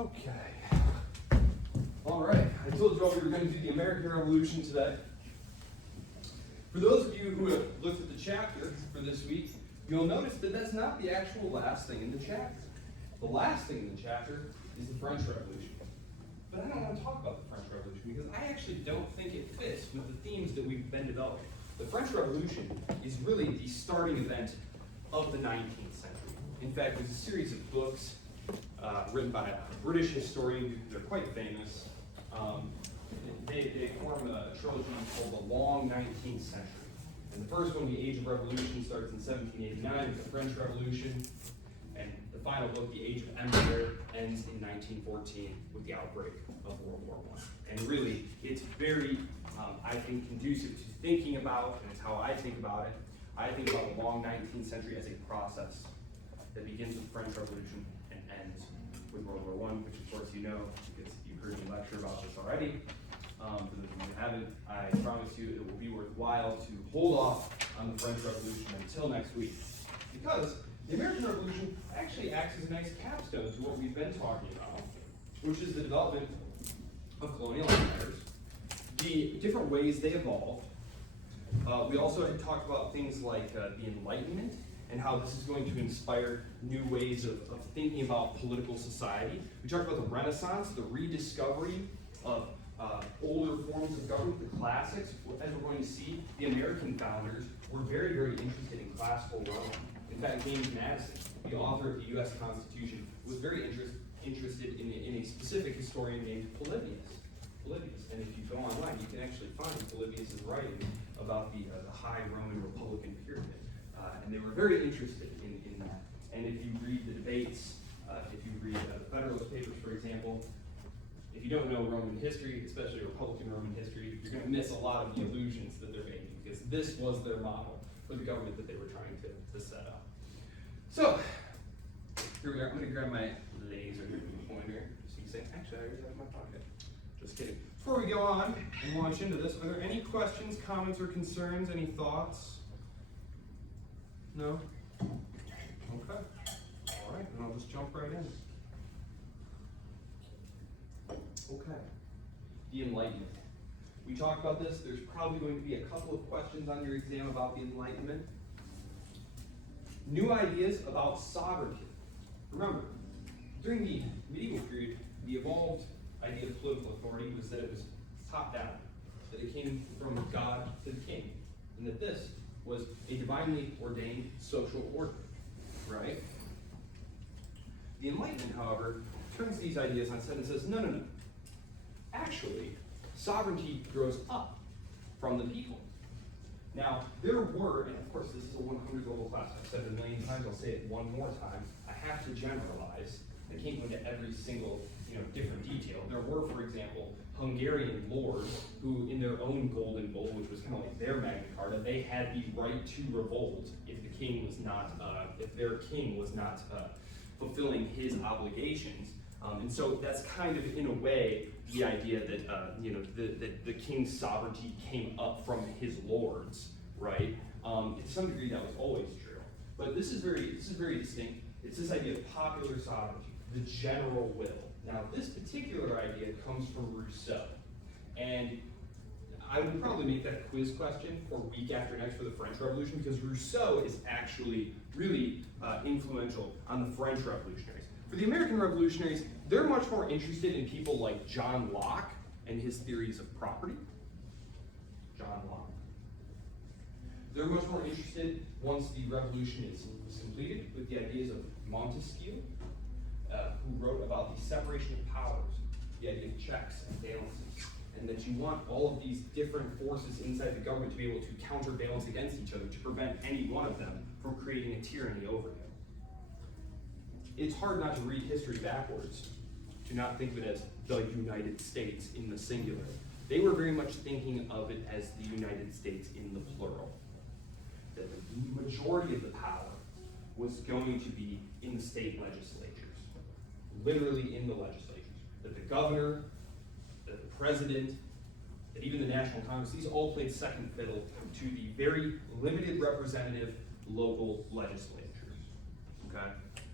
Okay. All right. I told you all we were going to do the American Revolution today. For those of you who have looked at the chapter for this week, you'll notice that that's not the actual last thing in the chapter. The last thing in the chapter is the French Revolution. But I don't want to talk about the French Revolution because I actually don't think it fits with the themes that we've been developing. The French Revolution is really the starting event of the 19th century. In fact, there's a series of books written by a British historian. They're quite famous. They form a trilogy called The Long 19th Century. And the first one, The Age of Revolution, starts in 1789 with the French Revolution. And the final book, The Age of Empire, ends in 1914 with the outbreak of World War I. And really, it's very, I think, conducive to thinking about, and it's how I think about it. I think about the long 19th century as a process that begins with the French Revolution and ends with World War I, which of course you know, because you've heard me lecture about this already. For those of you who haven't, I promise you it will be worthwhile to hold off on the French Revolution until next week. Because the American Revolution actually acts as a nice capstone to what we've been talking about, which is the development of colonial empires, the different ways they evolved. We also had talked about things like the Enlightenment and how this is going to inspire new ways of thinking about political society. We talked about the Renaissance, the rediscovery of older forms of government, the classics. As we're going to see, the American founders were very, very interested in classical Rome. In fact, James Madison, the author of the U.S. Constitution, was very interested in a specific historian named Polybius. And if you go online, you can actually find Polybius' writing about the high Roman Republican period. And they were very interested in that. And if you read the debates, if you read the Federalist Papers, for example, if you don't know Roman history, especially Republican Roman history, you're going to miss a lot of the illusions that they're making, because this was their model for the government that they were trying to set up. So, here we are. I'm going to grab my laser pointer, so you can say, actually, I already have it in my pocket. Just kidding. Before we go on and launch into this, are there any questions, comments, or concerns? Any thoughts? No? Okay. All right, and I'll just jump right in. Okay. The Enlightenment. We talked about this. There's probably going to be a couple of questions on your exam about the Enlightenment. New ideas about sovereignty. Remember, during the medieval period, the evolved idea of political authority was that it was top down, that it came from God to the king, and that this was a divinely ordained social order, right? The Enlightenment, however, turns these ideas on its head and says, no. Actually, sovereignty grows up from the people. Now, there were, and of course this is a 100 level class, I've said it a million times, I'll say it one more time, I have to generalize. I can't go into every single different detail. There were, for example, Hungarian lords who, in their own golden bull, which was kind of like their Magna Carta, they had the right to revolt if the king was not, if their king was not fulfilling his obligations. And so that's kind of, in a way, the idea that the king's sovereignty came up from his lords, right? To some degree, that was always true, but this is very distinct. It's this idea of popular sovereignty, the general will. Now, this particular idea comes from Rousseau, and I would probably make that a quiz question for week after next for the French Revolution, because Rousseau is actually really influential on the French revolutionaries. For the American revolutionaries, they're much more interested in people like John Locke and his theories of property. John Locke. They're much more interested, once the revolution is completed, with the ideas of Montesquieu, who wrote about the separation of powers, the idea of checks and balances, and that you want all of these different forces inside the government to be able to counterbalance against each other to prevent any one of them from creating a tyranny over you. It's hard not to read history backwards, to not think of it as the United States in the singular. They were very much thinking of it as the United States in the plural. That the majority of the power was going to be in the state legislatures, literally in the legislatures. That the governor, that the president, that even the National Congress, these all played second fiddle to the very limited representative local legislatures, okay?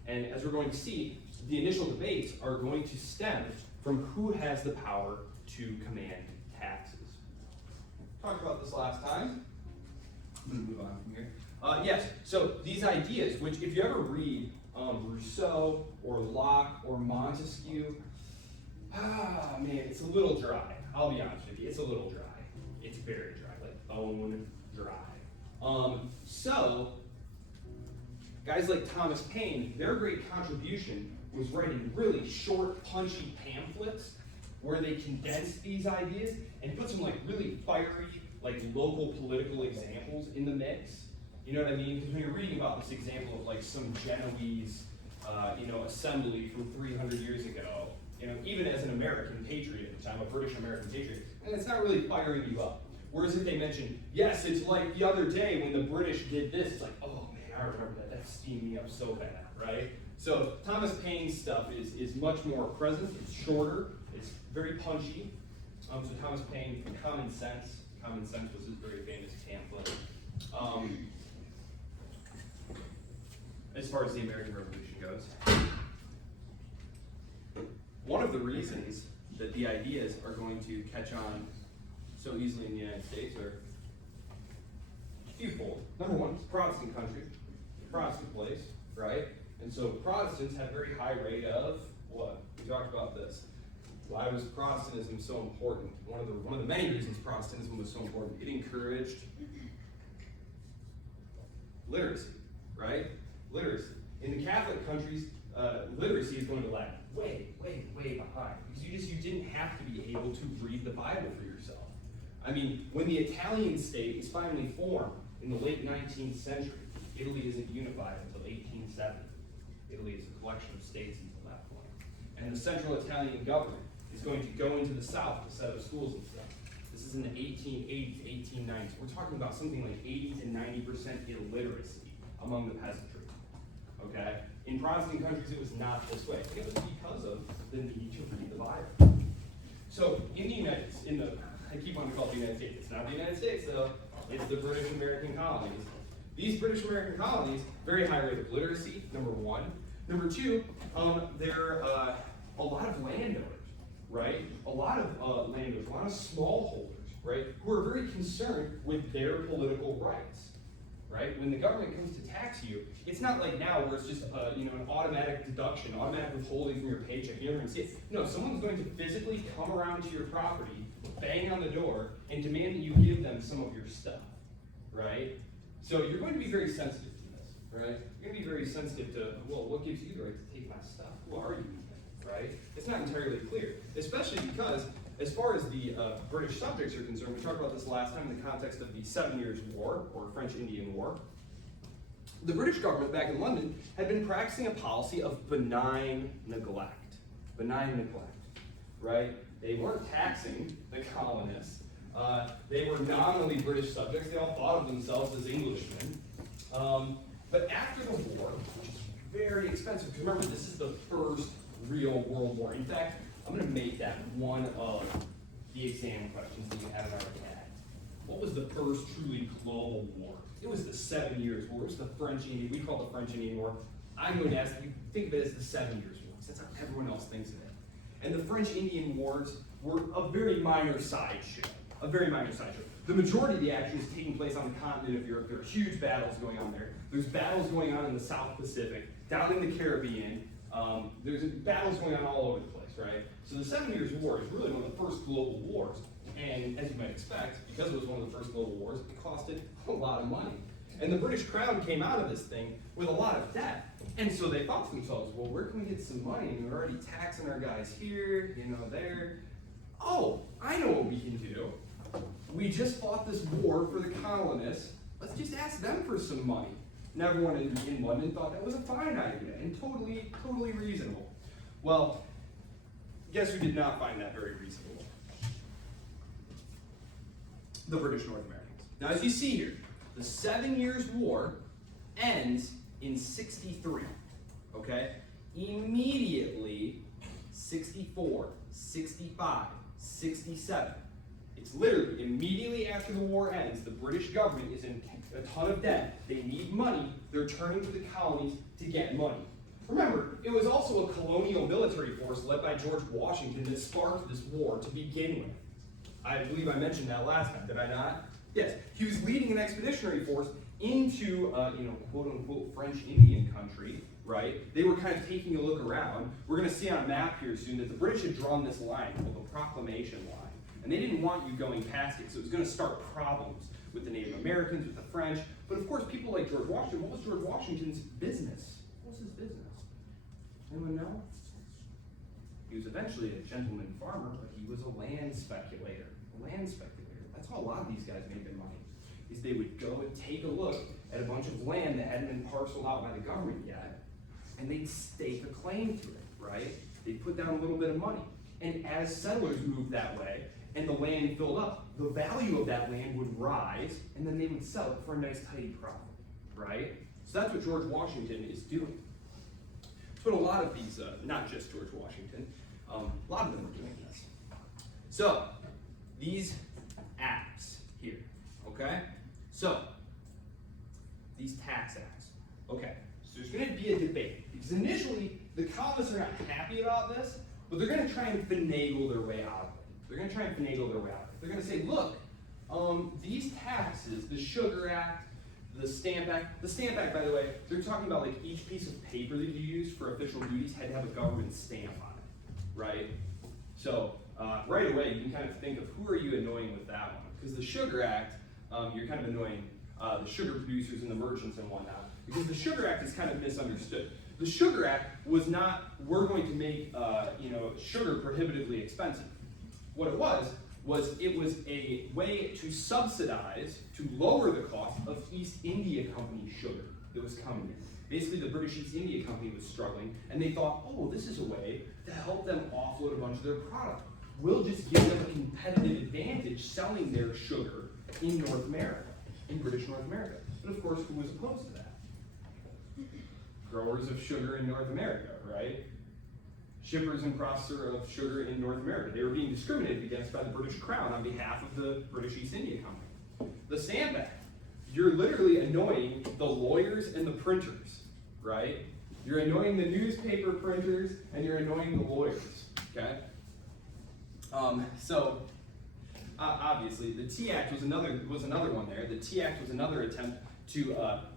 And as we're going to see, the initial debates are going to stem from who has the power to command taxes. Talked about this last time. I'm going to move on from here. Yes, so these ideas, which if you ever read Rousseau or Locke or Montesquieu, man, it's a little dry. I'll be honest with you, it's a little dry. It's very dry, like bone dry. So, guys like Thomas Paine, their great contribution was writing really short, punchy pamphlets where they condensed these ideas and put some like really fiery, like local political examples in the mix. You know what I mean? Because when you're reading about this example of like some Genoese, assembly from 300 years ago, even as an American patriot, which I'm a British American patriot, and it's not really firing you up. Whereas if they mention, yes, it's like the other day when the British did this, it's like, oh man, I remember that. That steamed me up so bad, right? So Thomas Paine's stuff is much more present. It's shorter. It's very punchy. So Thomas Paine, Common Sense. Common Sense was his very famous pamphlet. As far as the American Revolution goes. One of the reasons that the ideas are going to catch on so easily in the United States are twofold. Number one, it's a Protestant country, Protestant place, right? And so Protestants have a very high rate of what? We talked about this. Why was Protestantism so important? One of the many reasons Protestantism was so important. It encouraged literacy, right? Literacy. In the Catholic countries, literacy is going to lag way behind because you didn't have to be able to read the Bible for yourself. I mean, when the Italian state is finally formed in the late 19th century, Italy isn't unified until 1870. Italy is a collection of states until that point. And the central Italian government is going to go into the south to set up schools and stuff. This is in the 1880s, 1890s. We're talking about something like 80 to 90% illiteracy among the peasantry. Okay? In Protestant countries, it was not this way. It was because of the need to read the Bible. So I keep wanting to call it the United States. It's not the United States, though. It's the British American colonies. These British American colonies, very high rate of literacy, number one. Number two, they're a lot of landowners, right? A lot of landowners, a lot of smallholders, right? Who are very concerned with their political rights. Right? When the government comes to tax you, it's not like now where it's just an automatic deduction, automatic withholding from your paycheck. You never even see it. No, someone's going to physically come around to your property, bang on the door, and demand that you give them some of your stuff. Right? So you're going to be very sensitive to this. Right? You're going to be very sensitive to, well, what gives you the right to take my stuff? Who are you? Right? It's not entirely clear, especially because as far as the British subjects are concerned, we talked about this last time in the context of the 7 Years' War, or French-Indian War. The British government back in London had been practicing a policy of benign neglect. Benign neglect, right? They weren't taxing the colonists. They were nominally British subjects. They all thought of themselves as Englishmen. But after the war, which is very expensive, because remember, this is the first real World War. In fact, I'm going to make that one of the exam questions that you have in our CAT. What was the first truly global war? It was the 7 Years' War. It was the French-Indian, we call it the French-Indian War. I'm going to ask you, think of it as the 7 Years' War, because that's how everyone else thinks of it. And the French-Indian Wars were a very minor sideshow. A very minor sideshow. The majority of the action is taking place on the continent of Europe. There are huge battles going on there. There's battles going on in the South Pacific, down in the Caribbean. There's battles going on all over the place, right? So the 7 Years' War is really one of the first global wars. And as you might expect, because it was one of the first global wars, it costed a lot of money. And the British crown came out of this thing with a lot of debt. And so they thought to themselves, well, where can we get some money? And we're already taxing our guys here, there. Oh, I know what we can do. We just fought this war for the colonists. Let's just ask them for some money. And everyone in London thought that was a fine idea and totally reasonable. Well, guess who did not find that very reasonable? The British North Americans. Now, as you see here, the 7 Years' War ends in 63, okay? Immediately, 64, 65, 67. It's literally immediately after the war ends, the British government is in a ton of debt. They need money. They're turning to the colonies to get money. Remember, it was also a colonial military force led by George Washington that sparked this war to begin with. I believe I mentioned that last time, did I not? Yes, he was leading an expeditionary force into, quote-unquote French Indian country, right? They were kind of taking a look around. We're going to see on a map here soon that the British had drawn this line called the Proclamation Line. And they didn't want you going past it, so it was going to start problems with the Native Americans, with the French. But of course, people like George Washington, what was George Washington's business? What was his business? Anyone know? He was eventually a gentleman farmer, but he was a land speculator. A land speculator. That's how a lot of these guys made their money. Is they would go and take a look at a bunch of land that hadn't been parceled out by the government yet, and they'd stake a claim to it, right? They'd put down a little bit of money. And as settlers moved that way, and the land filled up, the value of that land would rise, and then they would sell it for a nice tidy profit, right? So that's what George Washington is doing. But a lot of these, not just George Washington, a lot of them are doing this. So, these acts here, okay? So, these tax acts, okay? So there's going to be a debate, because initially, the colonists are not happy about this, but they're going to try and finagle their way out of it. They're going to try and finagle their way out of it. They're going to say, look, these taxes, the Sugar Act, the Stamp Act, by the way, they're talking about like each piece of paper that you use for official duties had to have a government stamp on it, right? So right away, you can kind of think of who are you annoying with that one? Because the Sugar Act, you're kind of annoying the sugar producers and the merchants and whatnot, because the Sugar Act is kind of misunderstood. The Sugar Act was not, we're going to make sugar prohibitively expensive. What it was a way to subsidize, to lower the cost of East India Company sugar that was coming in. Basically, the British East India Company was struggling, and they thought, oh, this is a way to help them offload a bunch of their product. We'll just give them a competitive advantage selling their sugar in North America, in British North America. But of course, who was opposed to that? Growers of sugar in North America, right? Shippers and processor of sugar in North America. They were being discriminated against by the British Crown on behalf of the British East India Company. The Stamp Act. You're literally annoying the lawyers and the printers, right? You're annoying the newspaper printers and you're annoying the lawyers, okay? Obviously, the Tea Act was another one there. The Tea Act was another attempt to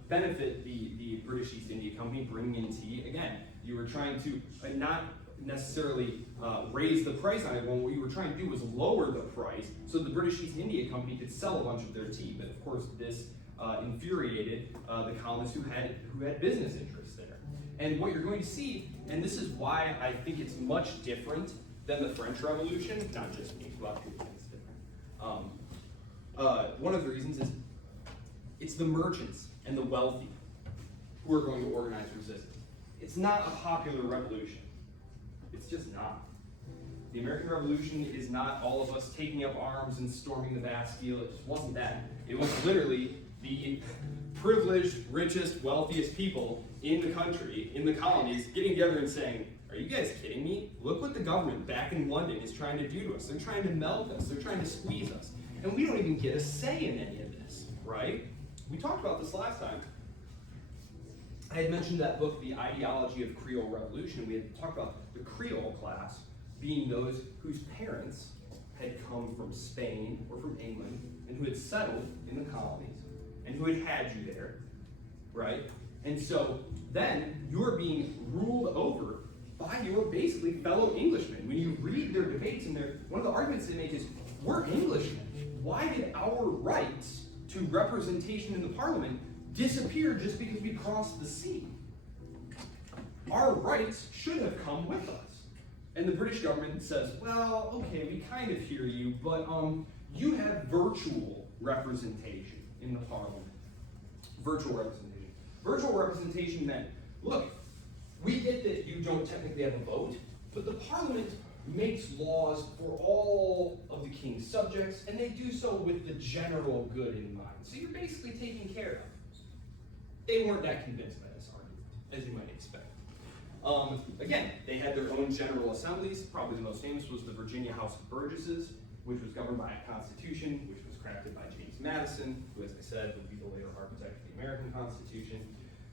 benefit the British East India Company, bringing in tea. Again, you were trying to not necessarily raise the price on it. What you were trying to do was lower the price so the British East India Company could sell a bunch of their tea. But of course, this infuriated the colonists who had business interests there. And what you're going to see, and this is why I think it's much different than the French Revolution, not just me, a lot of people think it's different. One of the reasons is it's the merchants and the wealthy who are going to organize resistance. It's not a popular revolution. It's just not. The American Revolution is not all of us taking up arms and storming the Bastille. It just wasn't that. It was literally the privileged, richest, wealthiest people in the country, in the colonies, getting together and saying, are you guys kidding me? Look what the government back in London is trying to do to us. They're trying to melt us. They're trying to squeeze us. And we don't even get a say in any of this, right? We talked about this last time. I had mentioned that book, The Ideology of Creole Revolution. We had talked about the Creole class being those whose parents had come from Spain or from England and who had settled in the colonies and who had you there, right? And so then you're being ruled over by your basically fellow Englishmen. When you read their debates and one of the arguments they make is, we're Englishmen. Why did our rights to representation in the parliament disappear just because we crossed the sea? Our rights should have come with us. And the British government says, well, okay, we kind of hear you, but you have virtual representation in the parliament. Virtual representation. Virtual representation meant, look, we get that you don't technically have a vote, but the parliament makes laws for all of the king's subjects, and they do so with the general good in mind. So you're basically taken care of. They weren't that convinced by this argument, as you might expect. Again, they had their own general assemblies. Probably the most famous was the Virginia House of Burgesses, which was governed by a constitution, which was crafted by James Madison, who, as I said, would be the later architect of the American Constitution.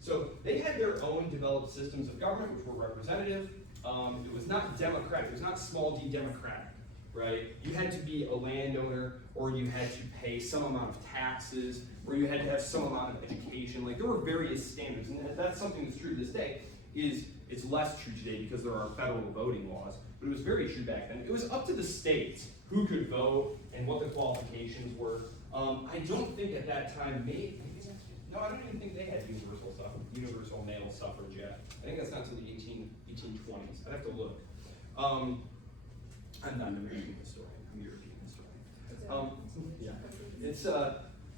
So they had their own developed systems of government, which were representative. It was not democratic. It was not small d democratic, right? You had to be a landowner, or you had to pay some amount of taxes, or you had to have some amount of education. Like, there were various standards, and that's something that's true to this day. It's less true today because there are federal voting laws, but it was very true back then. It was up to the states who could vote and what the qualifications were. I don't think at that time, no, I don't even think they had universal male suffrage yet. I think that's not until the 1820s. I'd have to look. I'm not an American historian, I'm a European historian. Yeah. It's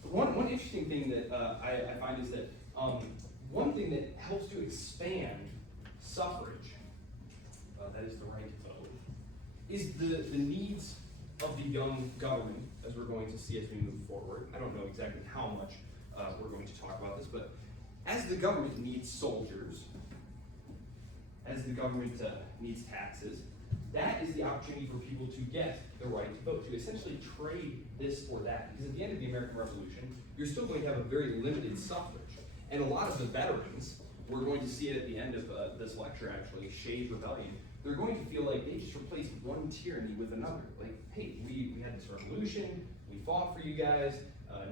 one interesting thing that I find is that one thing that helps to expand suffrage, that is the right to vote, is the needs of the young government, as we're going to see as we move forward. I don't know exactly how much we're going to talk about this, but as the government needs soldiers, as the government needs taxes, that is the opportunity for people to get the right to vote, to essentially trade this for that. Because at the end of the American Revolution, you're still going to have a very limited suffrage. And a lot of the veterans, we're going to see it at the end of this lecture actually, Shays' Rebellion, they're going to feel like they just replaced one tyranny with another. Like, hey, we had this revolution, we fought for you guys,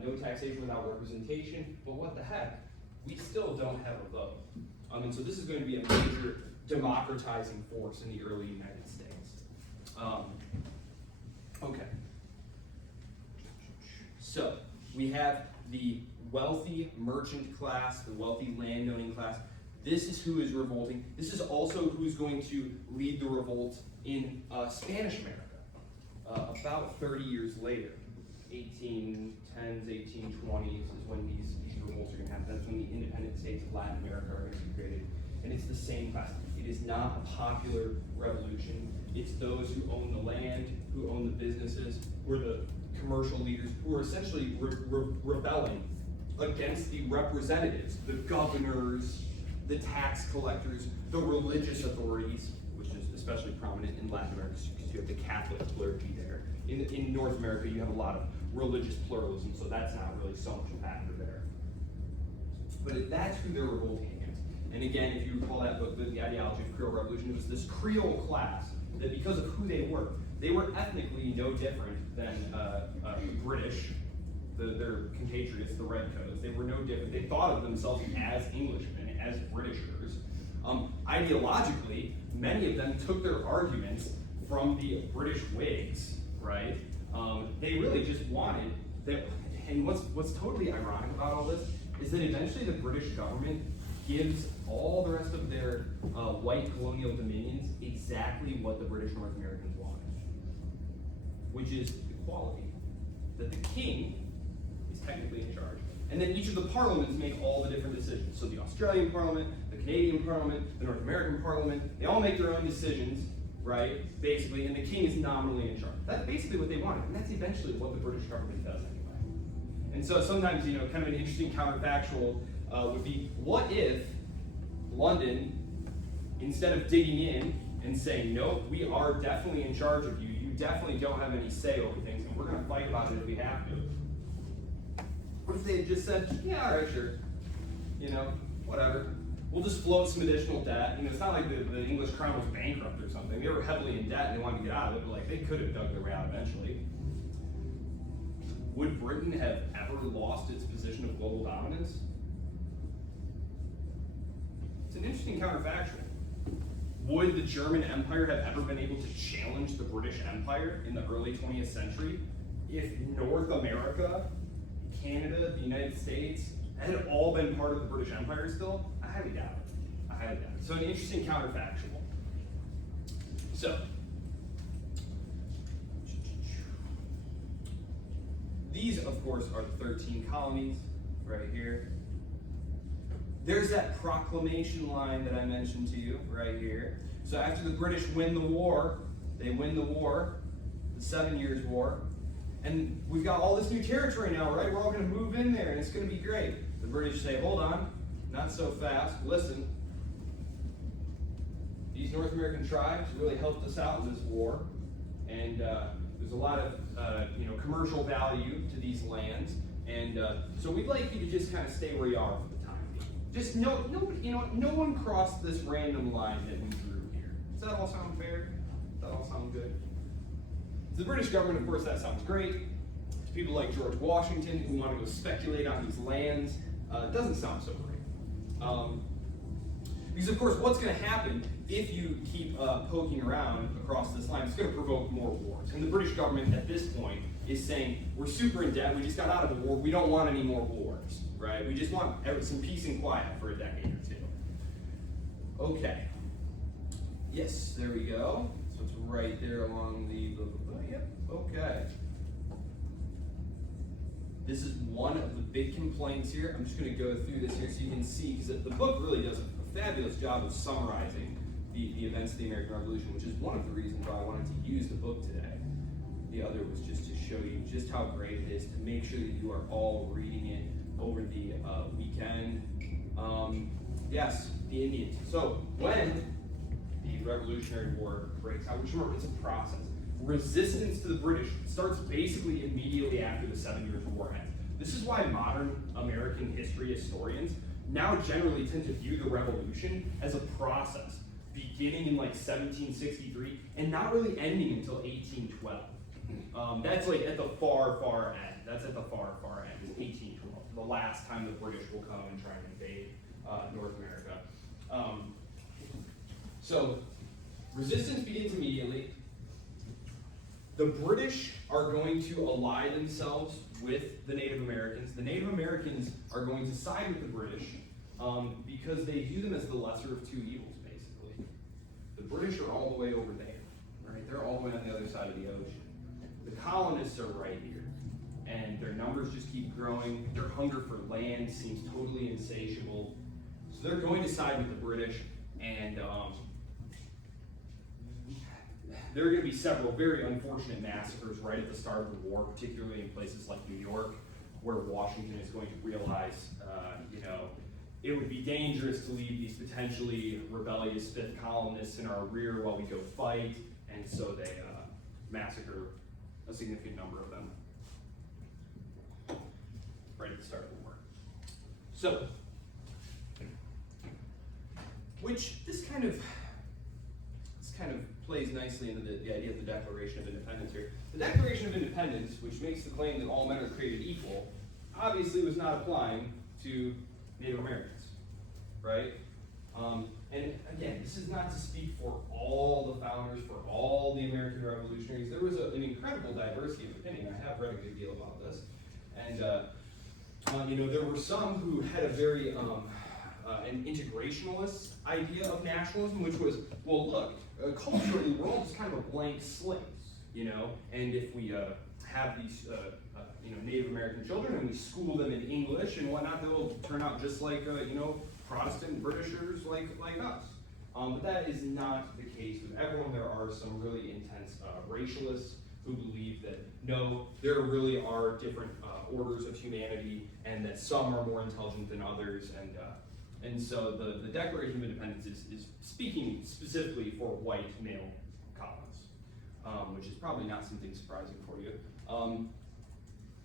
no taxation without representation, but what the heck? We still don't have a vote. And so this is going to be a major democratizing force in the early United States. Okay. So we have the wealthy merchant class, the wealthy landowning class. This is who is revolting. This is also who's going to lead the revolt in Spanish America about 30 years later. 1810s, 1820s is when these revolts are going to happen. That's when the independent states of Latin America are going to be created. And it's the same class. It is not a popular revolution. It's those who own the land, who own the businesses, who are the commercial leaders, who are essentially rebelling against the representatives, the governors, the tax collectors, the religious authorities, which is especially prominent in Latin America because you have the Catholic clergy there. In North America, you have a lot of religious pluralism, so that's not really so much a factor there. But that's who they're revolting against. And again, if you recall that book, the ideology of Creole Revolution, it was this Creole class that because of who they were ethnically no different than British, their compatriots, the Redcoats. They were no different. They thought of themselves as Englishmen, as Britishers. Ideologically, many of them took their arguments from the British Whigs, right? They really just wanted that. And what's totally ironic about all this is that eventually the British government gives all the rest of their white colonial dominions exactly what the British North Americans wanted, which is equality. That the king is technically in charge. And then each of the parliaments make all the different decisions. So the Australian Parliament, the Canadian Parliament, the North American Parliament, they all make their own decisions, right, basically, and the king is nominally in charge. That's basically what they wanted, and that's eventually what the British government does anyway. And so sometimes, kind of an interesting counterfactual would be, what if London, instead of digging in and saying, nope, we are definitely in charge of you, you definitely don't have any say over things, and we're going to fight about it if we have to. What if they had just said, yeah, all right, sure, whatever. We'll just float some additional debt. It's not like the English crown was bankrupt or something. They were heavily in debt and they wanted to get out of it, but they could have dug their way out eventually. Would Britain have ever lost its position of global dominance? It's an interesting counterfactual. Would the German Empire have ever been able to challenge the British Empire in the early 20th century if North America, Canada, the United States had all been part of the British Empire still? I highly doubt it. So an interesting counterfactual. So, these, of course, are the 13 colonies right here. There's that proclamation line that I mentioned to you right here. So after the British win the war, the 7 Years' War, and we've got all this new territory now, right? We're all going to move in there, and it's going to be great. The British say, hold on, not so fast. Listen, these North American tribes really helped us out in this war, and there's a lot of commercial value to these lands, and so we'd like you to just kind of stay where you are for the time being. just no one crossed this random line that we drew here. Does that all sound fair? Does that all sound good? To the British government, of course, that sounds great. To people like George Washington who want to go speculate on these lands, it doesn't sound so great. Because of course, what's going to happen if you keep poking around across this line? It's going to provoke more wars. And the British government at this point is saying, we're super in debt, we just got out of a war, we don't want any more wars, right? We just want some peace and quiet for a decade or two. Okay. Yes, there we go. So it's right there along the yep, okay. This is one of the big complaints here. I'm just going to go through this here so you can see, because the book really does a fabulous job of summarizing the events of the American Revolution, which is one of the reasons why I wanted to use the book today. The other was just to show you just how great it is, to make sure that you are all reading it over the weekend. Yes, the Indians. So when the Revolutionary War breaks out, which remember, it's a process. Resistance to the British starts basically immediately after the 7 Years' War ends. This is why modern American history historians now generally tend to view the Revolution as a process, beginning in like 1763 and not really ending until 1812. That's like at the far, far end. That's at the far, far end, is 1812, the last time the British will come and try and invade North America. So resistance begins immediately. The British are going to ally themselves with the Native Americans. The Native Americans are going to side with the British because they view them as the lesser of two evils, basically. The British are all the way over there, right? They're all the way on the other side of the ocean. The colonists are right here, and their numbers just keep growing. Their hunger for land seems totally insatiable. So they're going to side with the British, and there are going to be several very unfortunate massacres right at the start of the war, particularly in places like New York, where Washington is going to realize, it would be dangerous to leave these potentially rebellious fifth colonists in our rear while we go fight, and so they massacre a significant number of them right at the start of the war. So, this kind of plays nicely into the idea of the Declaration of Independence here. The Declaration of Independence, which makes the claim that all men are created equal, obviously was not applying to Native Americans, right? And again, this is not to speak for all the founders, for all the American revolutionaries. There was an incredible diversity of opinion. I have read a good deal about this. And, there were some who had a very an integrationalist idea of nationalism, which was, well, look, culturally, we're all just kind of a blank slate, and if we have these, Native American children and we school them in English and whatnot, they'll turn out just like, Protestant Britishers like us. But that is not the case with everyone. There are some really intense racialists who believe that, no, there really are different orders of humanity and that some are more intelligent than others, and so the Declaration of Independence is speaking specifically for white male colonists, which is probably not something surprising for you.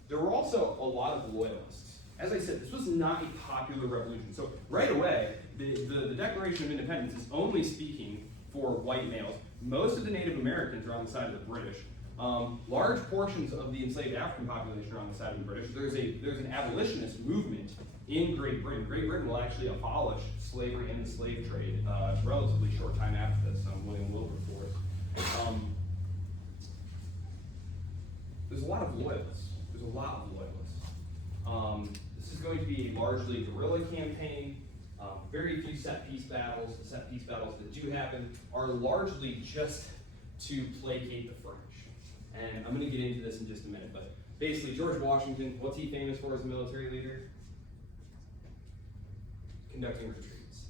There were also a lot of loyalists. As I said, this was not a popular revolution. So right away, the Declaration of Independence is only speaking for white males. Most of the Native Americans are on the side of the British. Large portions of the enslaved African population are on the side of the British. There's an abolitionist movement in Great Britain. Great Britain will actually abolish slavery and the slave trade relatively short time after this. William Wilberforce. There's a lot of loyalists. This is going to be a largely guerrilla campaign. Very few set-piece battles. The set-piece battles that do happen are largely just to placate the French. And I'm going to get into this in just a minute, but basically George Washington, what's he famous for as a military leader? Conducting retreats,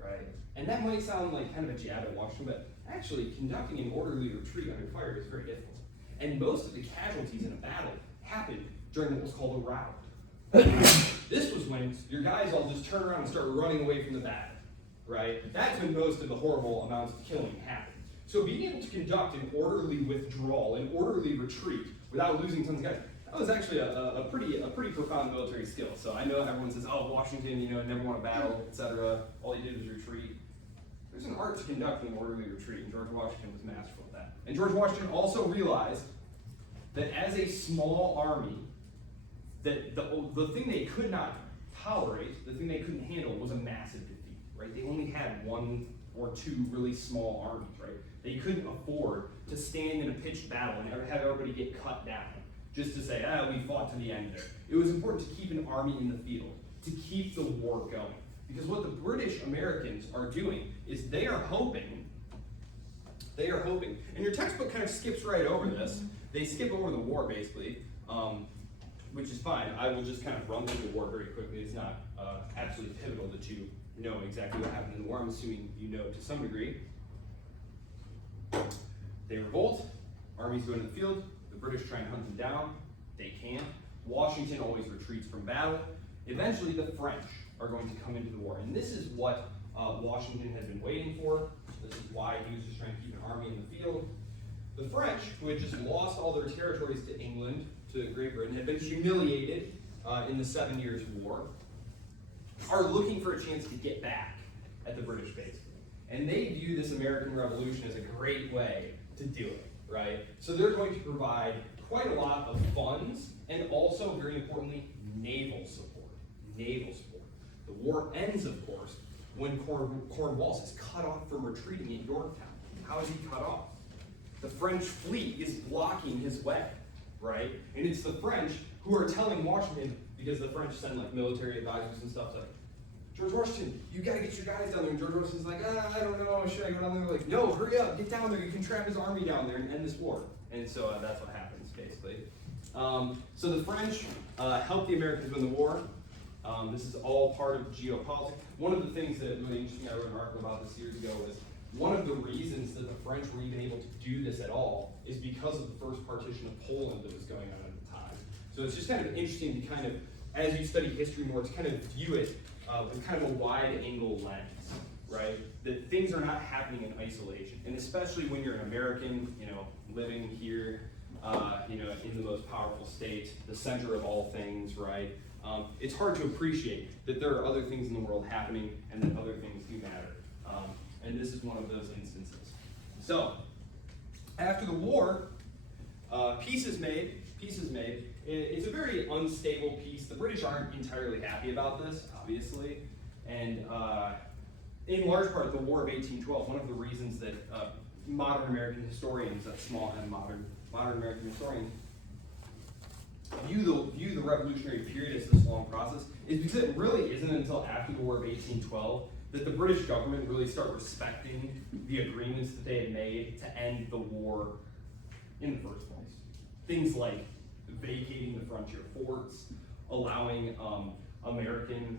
right? And that might sound like kind of a jab at Washington, but actually conducting an orderly retreat under fire is very difficult. And most of the casualties in a battle happened during what was called a rout. This was when your guys all just turn around and start running away from the battle, right? That's when most of the horrible amounts of killing happened. So being able to conduct an orderly withdrawal, an orderly retreat, without losing tons of guys, that was actually a pretty profound military skill. So I know everyone says, oh, Washington, never won a battle, etc. All he did was retreat. There's an art to conducting an orderly retreat, and George Washington was masterful at that. And George Washington also realized that as a small army, that the thing they could not tolerate, the thing they couldn't handle, was a massive defeat, right? They only had one or two really small armies, right? They couldn't afford to stand in a pitched battle and have everybody get cut down just to say, we fought to the end there. It was important to keep an army in the field, to keep the war going. Because what the British Americans are doing is they are hoping, and your textbook kind of skips right over this. They skip over the war, basically, which is fine. I will just kind of run through the war very quickly. It's not absolutely pivotal that you know exactly what happened in the war. I'm assuming you know to some degree. They revolt, armies go into the field, the British try and hunt them down, they can't. Washington always retreats from battle. Eventually the French are going to come into the war, and this is what Washington had been waiting for. This is why he was just trying to keep an army in the field. The French, who had just lost all their territories to England, to Great Britain, had been humiliated in the 7 Years' War, are looking for a chance to get back at the British base. And they view this American Revolution as a great way to do it, right? So they're going to provide quite a lot of funds and also, very importantly, naval support. Naval support. The war ends, of course, when Cornwallis is cut off from retreating at Yorktown. How is he cut off? The French fleet is blocking his way, right? And it's the French who are telling Washington, because the French send like military advisors and stuff, like, George Washington, you gotta get your guys down there. And George Washington's like, I don't know, should I go down there? They're like, no, hurry up, get down there. You can trap his army down there and end this war. And so that's what happens, basically. So the French helped the Americans win the war. This is all part of geopolitics. One of the things that really interesting, I wrote an article about this years ago, was one of the reasons that the French were even able to do this at all is because of the first partition of Poland that was going on at the time. So it's just kind of interesting to kind of, as you study history more, to kind of view it with kind of a wide-angle lens, right? That things are not happening in isolation, and especially when you're an American, living here, in the most powerful state, the center of all things, right? It's hard to appreciate that there are other things in the world happening and that other things do matter. And this is one of those instances. So, after the war, peace is made. It's a very unstable peace. The British aren't entirely happy about this, obviously. And in large part, the War of 1812, one of the reasons that modern American historians, small and modern American historians, view the Revolutionary period as this long process is because it really isn't until after the War of 1812 that the British government really start respecting the agreements that they had made to end the war in the first place. Things like vacating the frontier forts, allowing American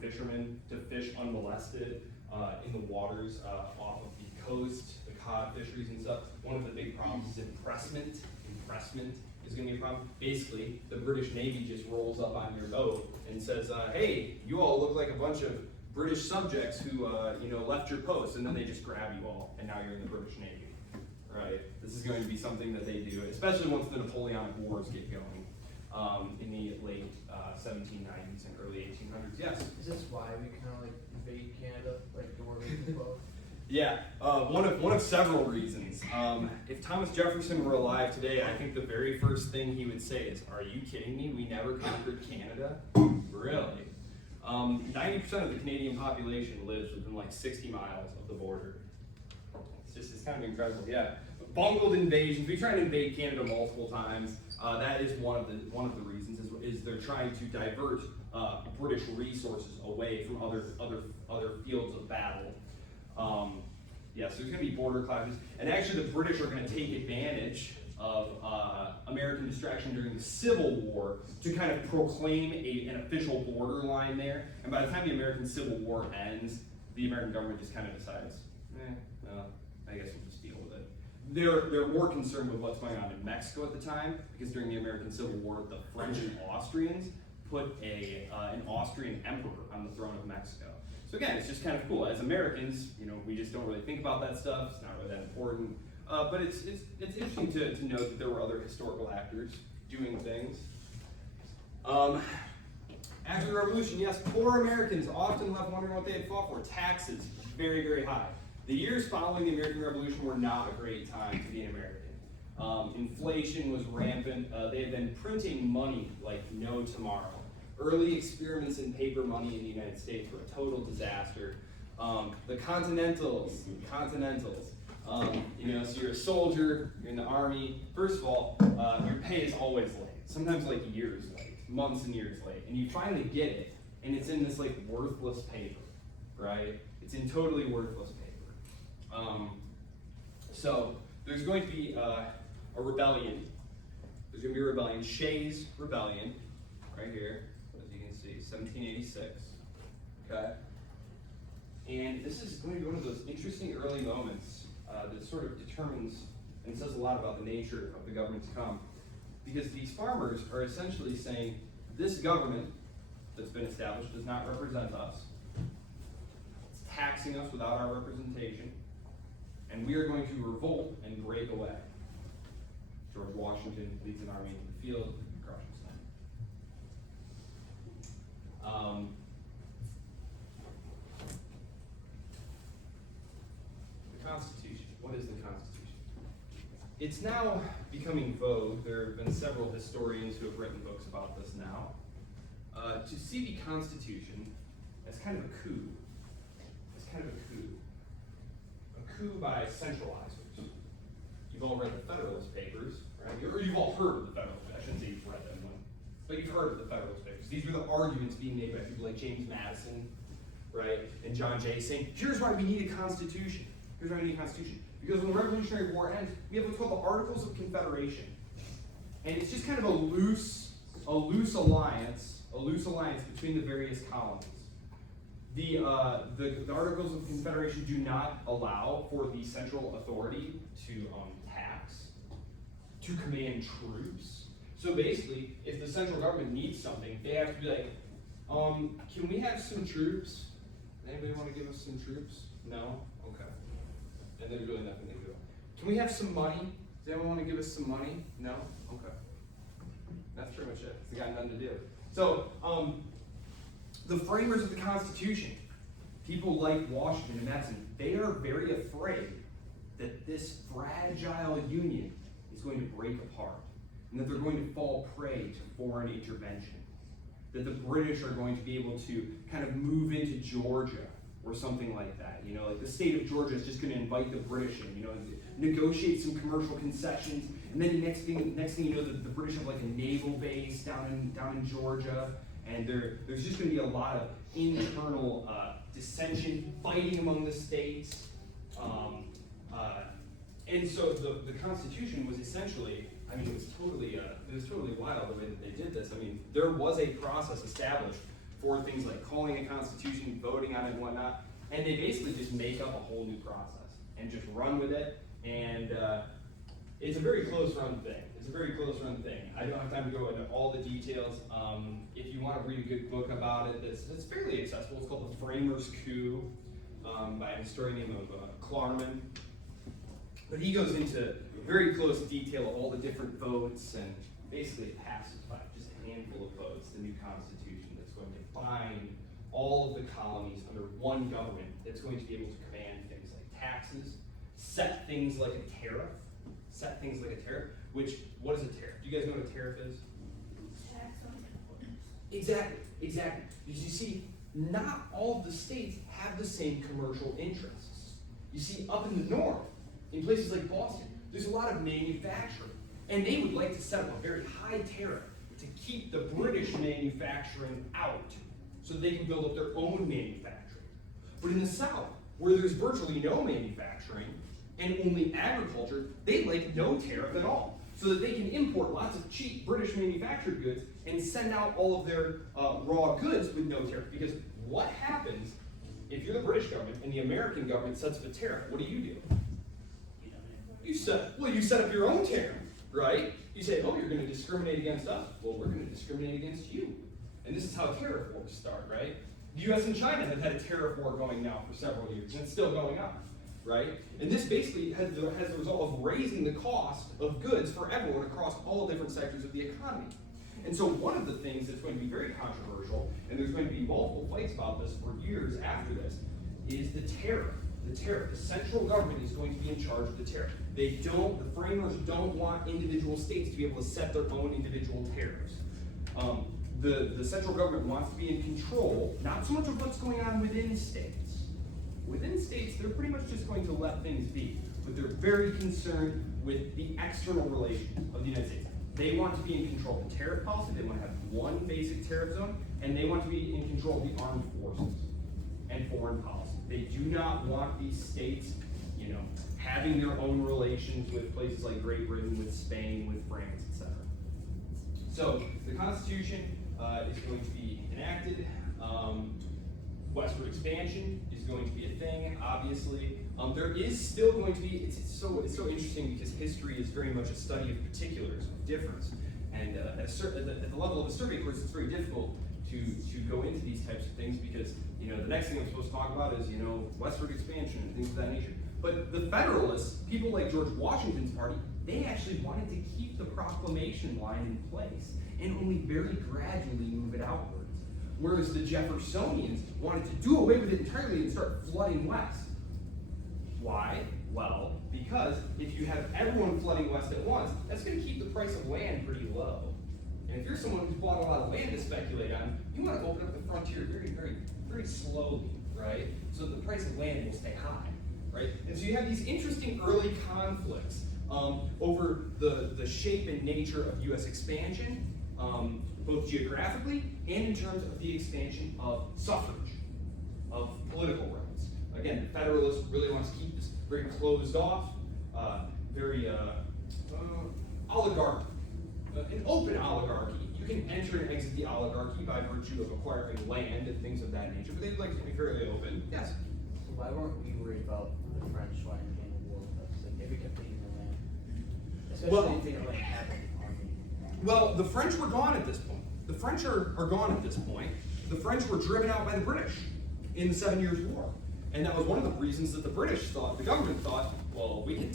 fishermen to fish unmolested in the waters off of the coast, the cod fisheries and stuff. One of the big problems is impressment. Impressment is going to be a problem. Basically, the British Navy just rolls up on your boat and says, hey, you all look like a bunch of British subjects who left your post, and then they just grab you all, and now you're in the British Navy, right? This is going to be something that they do, especially once the Napoleonic Wars get going in the late 1790s and early 1800s. Yes? Is this why we kind of like invade Canada, like the War of 1812? Yeah, one of several reasons. If Thomas Jefferson were alive today, I think the very first thing he would say is, "Are you kidding me? We never conquered Canada?" Really? 90% of the Canadian population lives within like 60 miles of the border. It's kind of incredible. Yeah, bungled invasions. We tried to invade Canada multiple times. That is one of the reasons is they're trying to divert British resources away from other fields of battle. So there's going to be border clashes, and actually the British are going to take advantage of American distraction during the Civil War to kind of proclaim an official border line there. And by the time the American Civil War ends, the American government just kind of decides, I guess we'll just deal with it. They're more concerned with what's going on in Mexico at the time, because during the American Civil War, the French and Austrians put an Austrian emperor on the throne of Mexico. So again, it's just kind of cool. As Americans, we just don't really think about that stuff. It's not really that important. But it's interesting to note that there were other historical actors doing things. After the Revolution, yes, poor Americans often left wondering what they had fought for. Taxes, very, very high. The years following the American Revolution were not a great time to be an American. Inflation was rampant. They had been printing money like no tomorrow. Early experiments in paper money in the United States were a total disaster. The Continentals, so you're a soldier, you're in the army. First of all, your pay is always late, sometimes like years late, months and years late. And you finally get it, and it's in this like worthless paper, right? It's in totally worthless paper. So there's going to be a rebellion. There's going to be a rebellion, Shays' Rebellion, right here, as you can see, 1786. Okay. And this is going to be one of those interesting early moments that sort of determines and says a lot about the nature of the government to come. Because these farmers are essentially saying, this government that's been established does not represent us. It's taxing us without our representation. And we are going to revolt and break away. George Washington leads an army into the field, crushes them. The Constitution. What is the Constitution? It's now becoming vogue. There have been several historians who have written books about this now. To see the Constitution as kind of a coup. As kind of a coup. A coup by centralizers. You've all read the Federalist Papers, right? Or you've all heard of the Federalist Papers. I shouldn't say you've read them, but you've heard of the Federalist Papers. These were the arguments being made by people like James Madison, right? And John Jay saying, here's why we need a Constitution. Here's why we need a Constitution. Because when the Revolutionary War ends, we have what's called the Articles of Confederation. And it's just kind of a loose alliance between the various colonies. The Articles of Confederation do not allow for the central authority to tax, to command troops. So basically, if the central government needs something, they have to be like, can we have some troops? Anybody want to give us some troops? No? Okay. And there's really nothing they do. Can we have some money? Does anyone want to give us some money? No? Okay. That's pretty much it. They got nothing to do. So, the framers of the Constitution, people like Washington and Madison, they are very afraid that this fragile union is going to break apart, and that they're going to fall prey to foreign intervention, that the British are going to be able to kind of move into Georgia or something like that. You know, like the state of Georgia is just going to invite the British in, you know, negotiate some commercial concessions, and then next thing you know, the British have like a naval base down in Georgia, and there's just going to be a lot of internal dissension, fighting among the states, and so the Constitution was essentially, I mean, it was totally wild the way that they did this. I mean, there was a process established for things like calling a constitution, voting on it, and whatnot, and they basically just make up a whole new process and just run with it. And it's a very close run thing. I don't have time to go into all the details. If you want to read a good book about it, it's fairly accessible. It's called The Framers' Coup by a historian named Klarman. But he goes into very close detail of all the different votes, and basically it passes by just a handful of votes, the new Constitution that's going to bind all of the colonies under one government that's going to be able to command things like taxes, set things like a tariff, which, what is a tariff? Do you guys know what a tariff is? Tax on imports. Exactly. Because you see, not all of the states have the same commercial interests. You see, up in the north, in places like Boston, there's a lot of manufacturing. And they would like to set up a very high tariff to keep the British manufacturing out so they can build up their own manufacturing. But in the South, where there's virtually no manufacturing and only agriculture, they like no tariff at all, so that they can import lots of cheap British manufactured goods and send out all of their raw goods with no tariff. Because what happens if you're the British government and the American government sets up a tariff? What do? You set up your own tariff, right? You say, oh, you're going to discriminate against us. Well, we're going to discriminate against you. And this is how tariff wars start, right? The U.S. and China have had a tariff war going now for several years, and it's still going on. right? And this basically has the result of raising the cost of goods for everyone across all different sectors of the economy. And so one of the things that's going to be very controversial, and there's going to be multiple fights about this for years after this, is the tariff. The tariff. The central government is going to be in charge of the tariff. The framers don't want individual states to be able to set their own individual tariffs. The central government wants to be in control, not so much of what's going on within states. Within states, they're pretty much just going to let things be, but they're very concerned with the external relations of the United States. They want to be in control of the tariff policy, they want to have one basic tariff zone, and they want to be in control of the armed forces and foreign policy. They do not want these states, having their own relations with places like Great Britain, with Spain, with France, etc. So the Constitution is going to be enacted. Westward expansion is going to be a thing, obviously. There is still going to be, it's so interesting because history is very much a study of particulars, of difference. And at the level of a survey course, it's very difficult to go into these types of things because, the next thing I'm supposed to talk about is, westward expansion and things of that nature. But the Federalists, people like George Washington's party, they actually wanted to keep the proclamation line in place and only very gradually move it outwards. Whereas the Jeffersonians wanted to do away with it entirely and start flooding west. Why? Well, because if you have everyone flooding west at once, that's going to keep the price of land pretty low. And if you're someone who's bought a lot of land to speculate on, you want to open up the frontier very, very, very slowly, right? So the price of land will stay high, right? And so you have these interesting early conflicts over the shape and nature of U.S. expansion, both geographically and in terms of the expansion of suffrage, of political rights. Again, the Federalists really want to keep this very closed off, very oligarchy, an open oligarchy. You can enter and exit the oligarchy by virtue of acquiring land and things of that nature, but they'd like to be fairly open. Yes? So why weren't we worried about the French when it came to war with us? Like, they kept taking the land. Especially if they like had an army. Well, the French were gone at this point. The French are gone at this point. The French were driven out by the British in the 7 Years' War. And that was one of the reasons that the government thought, well, we can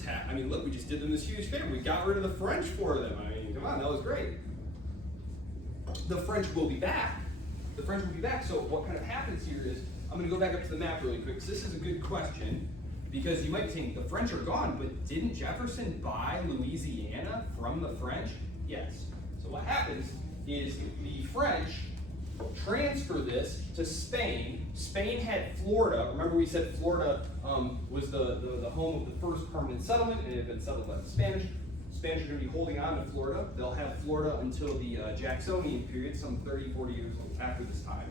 look, we just did them this huge favor. We got rid of the French for them. Come on, that was great. The French will be back. The French will be back. So what kind of happens here is, I'm going to go back up to the map really quick, because this is a good question. Because you might think, the French are gone, but didn't Jefferson buy Louisiana from the French? Yes. So what happens is the French transfer this to Spain. Spain had Florida. Remember we said Florida was the home of the first permanent settlement, and it had been settled by the Spanish. Spanish are going to be holding on to Florida. They'll have Florida until the Jacksonian period, some 30, 40 years after this time.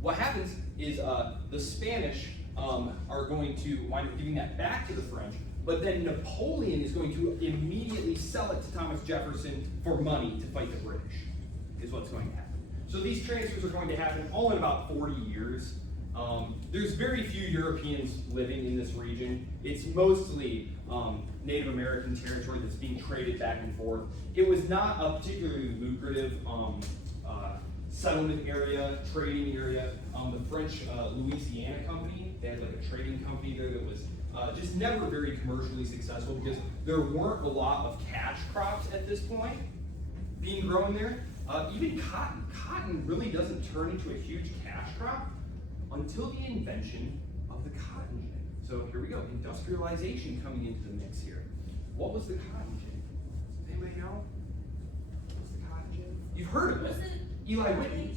What happens is the Spanish are going to wind up giving that back to the French, but then Napoleon is going to immediately sell it to Thomas Jefferson for money to fight the British, is what's going to happen. So these transfers are going to happen all in about 40 years. There's very few Europeans living in this region. It's mostly Native American territory that's being traded back and forth. It was not a particularly lucrative settlement area, trading area. The French Louisiana Company, they had like a trading company there that was just never very commercially successful because there weren't a lot of cash crops at this point being grown there. Even cotton. Cotton really does't turn into a huge cash crop until the invention of the cotton gin. So here we go, industrialization coming into the mix here. What was the cotton gin? Does anybody know? What's the cotton gin? You've heard of it. Was it Eli Whitney.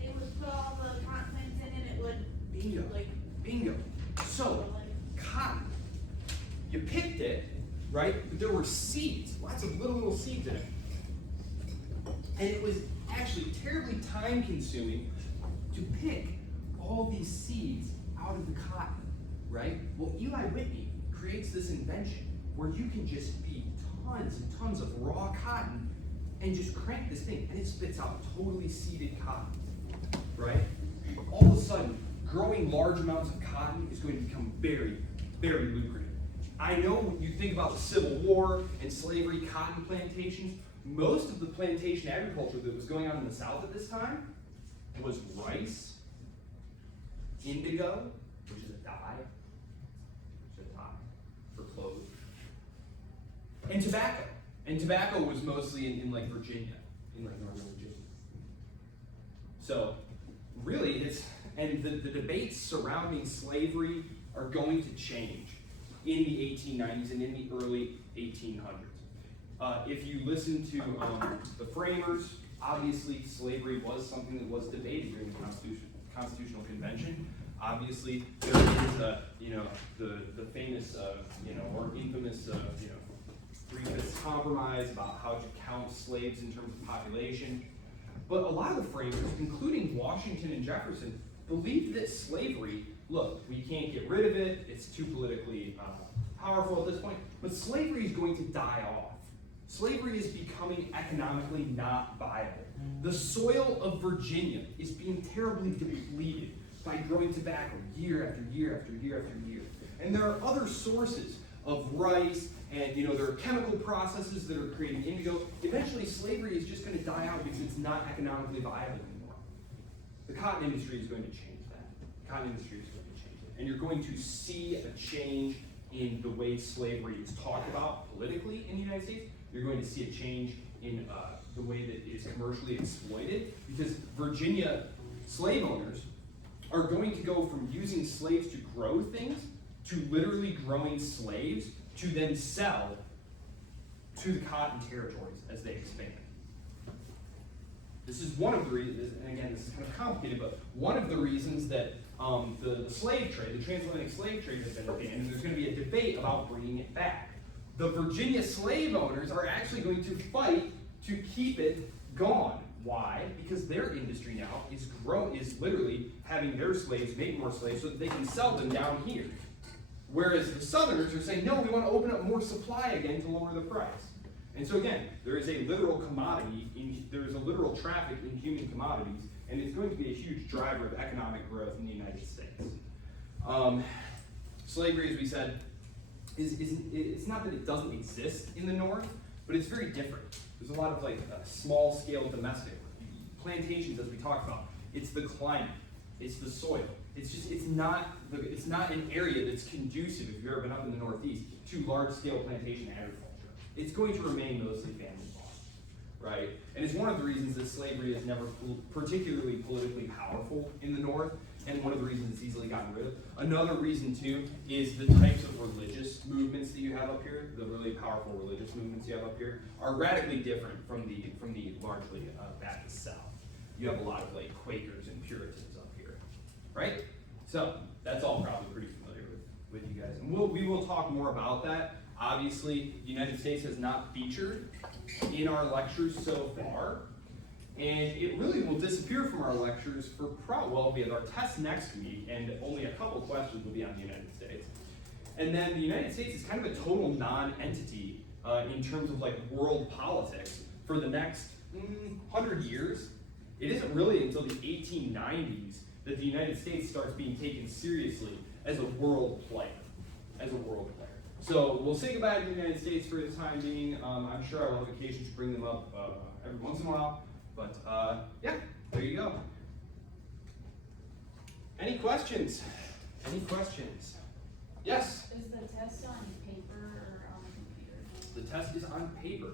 It was put all the cotton plants in and it would Bingo. Bingo. So, cotton. You picked it, right? But there were seeds, lots of little seeds in it. And it was actually terribly time consuming to pick all these seeds out of the cotton, right? Well, Eli Whitney creates this invention where you can just feed tons and tons of raw cotton and just crank this thing, and it spits out totally seeded cotton, right? All of a sudden, growing large amounts of cotton is going to become very, very lucrative. I know when you think about the Civil War and slavery, cotton plantations, most of the plantation agriculture that was going on in the South at this time was rice, indigo, which is a dye, And tobacco. And tobacco was mostly in like Virginia, in like northern Virginia. So really and the debates surrounding slavery are going to change in the 1890s and in the early 1800s. If you listen to the framers, obviously slavery was something that was debated during the Constitutional Convention. Obviously, there is the famous or infamous 3/5 compromise about how to count slaves in terms of population. But a lot of the framers, including Washington and Jefferson, believed that slavery, look, we can't get rid of it, it's too politically powerful at this point, but slavery is going to die off. Slavery is becoming economically not viable. The soil of Virginia is being terribly depleted by growing tobacco year after year after year after year. And there are other sources of rice, and there are chemical processes that are creating indigo. Eventually, slavery is just going to die out because it's not economically viable anymore. The cotton industry is going to change that. The cotton industry is going to change it. And you're going to see a change in the way slavery is talked about politically in the United States. You're going to see a change in the way that it is commercially exploited, because Virginia slave owners are going to go from using slaves to grow things to literally growing slaves to then sell to the cotton territories as they expand. This is one of the reasons, and again, this is kind of complicated, but one of the reasons that the slave trade, the transatlantic slave trade has been banned, and there's going to be a debate about bringing it back. The Virginia slave owners are actually going to fight to keep it gone. Why? Because their industry now is literally having their slaves make more slaves so that they can sell them down here. Whereas the Southerners are saying, no, we want to open up more supply again to lower the price. And so again, there is a literal there is a literal traffic in human commodities, and it's going to be a huge driver of economic growth in the United States. Slavery, as we said, it's not that it doesn't exist in the North, but it's very different. There's a lot of small-scale domestic plantations, as we talked about. It's the climate, it's the soil. It's not an area that's conducive, if you've ever been up in the Northeast, to large-scale plantation agriculture. It's going to remain mostly family farm, right? And it's one of the reasons that slavery is never particularly politically powerful in the North, and one of the reasons it's easily gotten rid of. Another reason, too, is the types of religious movements that you have up here, the really powerful religious movements you have up here, are radically different from the largely Baptist South. You have a lot of Quakers and Puritans up here, right? So that's all probably pretty familiar with you guys. And we will talk more about that. Obviously, the United States has not featured in our lectures so far. And it really will disappear from our lectures for we have our test next week, and only a couple questions will be on the United States. And then the United States is kind of a total non-entity in terms of world politics for the next 100 years. It isn't really until the 1890s that the United States starts being taken seriously as a world player. So we'll say goodbye to the United States for the time being. I'm sure I will have occasion to bring them up every once in a while. But yeah, there you go. Any questions? Yes? Is the test on paper or on computer? The test is on paper.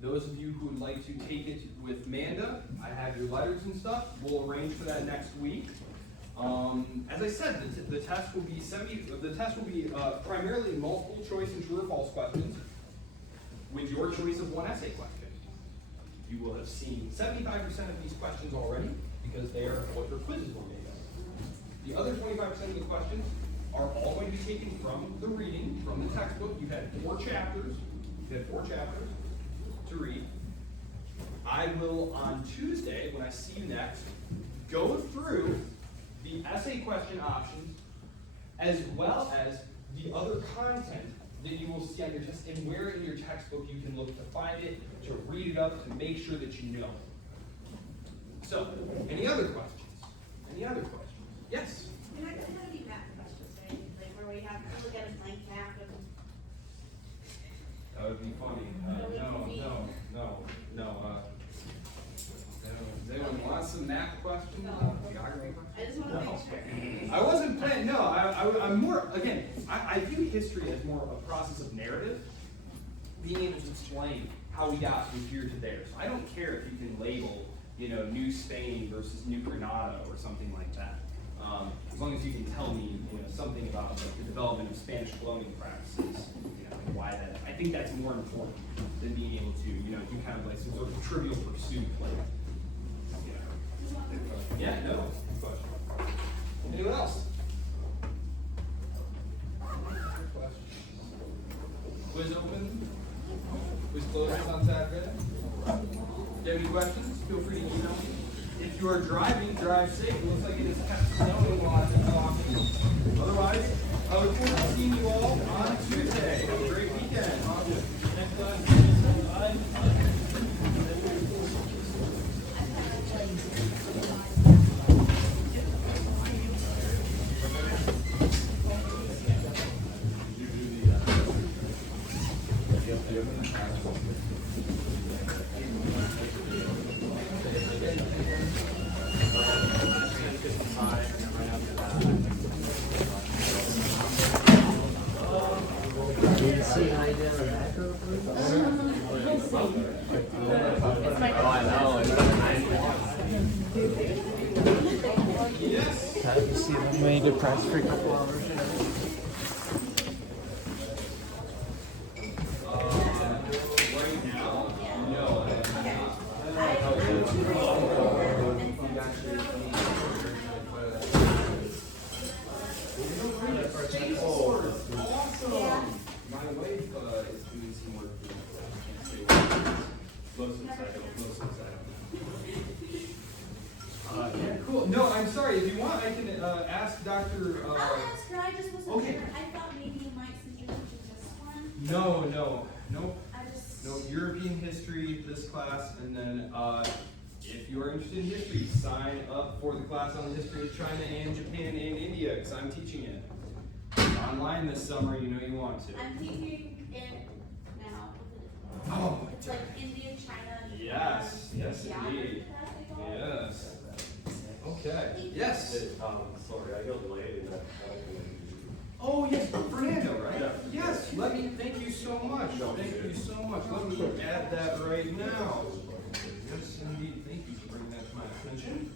Those of you who would like to take it with Manda, I have your letters and stuff. We'll arrange for that next week. As I said, the test will be primarily multiple choice and true or false questions with your choice of one essay question. You will have seen 75% of these questions already because they are what your quizzes were made of. The other 25% of the questions are all going to be taken from the reading, from the textbook. You've had 4 chapters. To read. I will, on Tuesday, when I see you next, go through the essay question options as well as the other content that you will see on your test, and where in your textbook you can look to find it, to read it up, to make sure that you know it. So, any other questions? Yes? Can I have any math questions, right? Where we have to look at a blank map and That would be funny. No. Does anyone want some math questions? Geography questions? I just want to make sure. I wasn't planning. No, I'm more. Again, I view history as more a process of narrative being able to explain how we got from here to there. So I don't care if you can label, New Spain versus New Granada or something like that. As long as you can tell me, something about the development of Spanish colonial practices, and why that. I think that's more important than being able to, do kind of like some sort of trivial pursuit, like, Yeah, no. Good question. Anyone else? Quiz open. Quiz closes on Saturday. If you have any questions, feel free to email me. If you are driving, drive safe. It looks like it is kind of snowing while I've been talking. Otherwise, I look forward to seeing you all on Tuesday. Have a great weekend. Have you seen them made depressed for a couple hours? Right now, no. Awesome. My wife is doing some work for most of the side. Yeah, cool. No, I'm sorry. If you want, I can ask Dr. I'll ask her, I just wasn't okay. sure. I thought maybe you might, since you're teaching this one. Nope. I just. No, European history, this class, and then if you are interested in history, sign up for the class on the history of China and Japan and India, because I'm teaching it. Online this summer, you want to. I'm teaching it now. Oh, It's like India, China, and yes, geography indeed. class they call it. Yes. Okay. Yes. Sorry, I got delayed in that. Oh, yes, Fernando, right? Yeah. Yes, thank you so much. Thank you so much. Let me add that right now. Yes, indeed. Thank you for bringing that to my attention.